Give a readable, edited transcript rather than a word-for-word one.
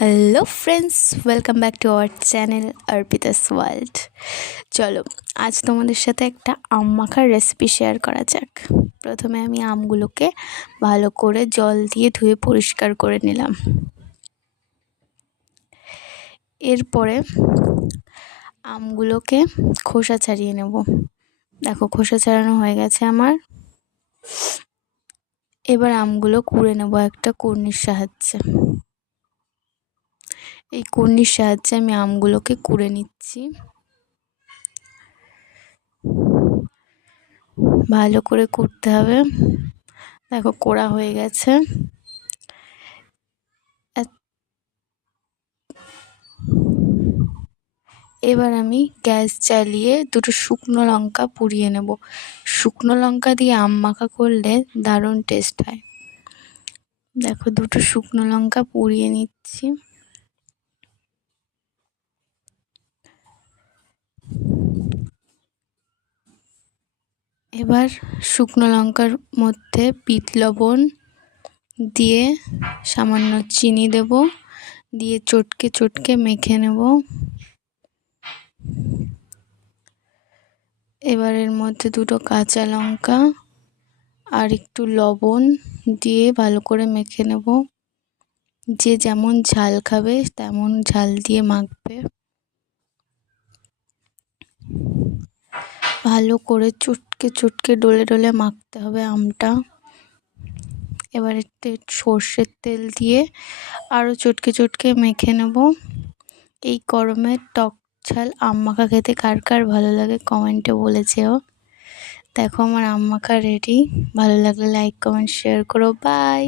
Hello friends, welcome back to our channel Arpita's world. চলো আজ তোমাদের সাথে একটা আম মাখার রেসিপি শেয়ার করা যাক। প্রথমে আমি আমগুলোকে ভালো করে জল দিয়ে ধুয়ে পরিষ্কার করে নিলাম। এরপরে আমগুলোকে খোসা ছাড়িয়ে নেব। দেখো খোসা ছাড়ানো হয়ে গেছে আমার। এবার আমগুলো কুড়ে নেব একটা কুড়নির সাহায্যে। এই কুড়নির সাহায্যে আমি আমগুলোকে কুড়ে নিচ্ছি। ভালো করে কুড়তে হবে। দেখো কোড়া হয়ে গেছে। এবার আমি গ্যাস জ্বালিয়ে দুটো শুকনো লঙ্কা পুড়িয়ে নেব। শুকনো লঙ্কা দিয়ে আম মাখা করলে দারুণ টেস্ট হয়। দেখো দুটো শুকনো লঙ্কা পুড়িয়ে নিচ্ছি। এবার শুকনো লঙ্কার মধ্যে বিট লবণ দিয়ে সামান্য চিনি দেব, দিয়ে চটকে চটকে মেখে নেব। এবার এর মধ্যে দুটো কাঁচা লঙ্কা আর একটু লবণ দিয়ে ভালো করে মেখে নেব। যে যেমন ঝাল খাবে তেমন ঝাল দিয়ে মাখবে। ভালো করে চটকে চটকে ডলে ডলে মাখতে হবে আমটা। এবার একটু সর্ষের তেল দিয়ে আরও চটকে চটকে মেখে নেব। এই গরমে টক ঝাল আম মাখা খেতে কার কার ভালো লাগে কমেন্টে বলে যেও। দেখো আমার আম মাখা রেডি। ভালো লাগলে লাইক কমেন্ট শেয়ার করো। বাই।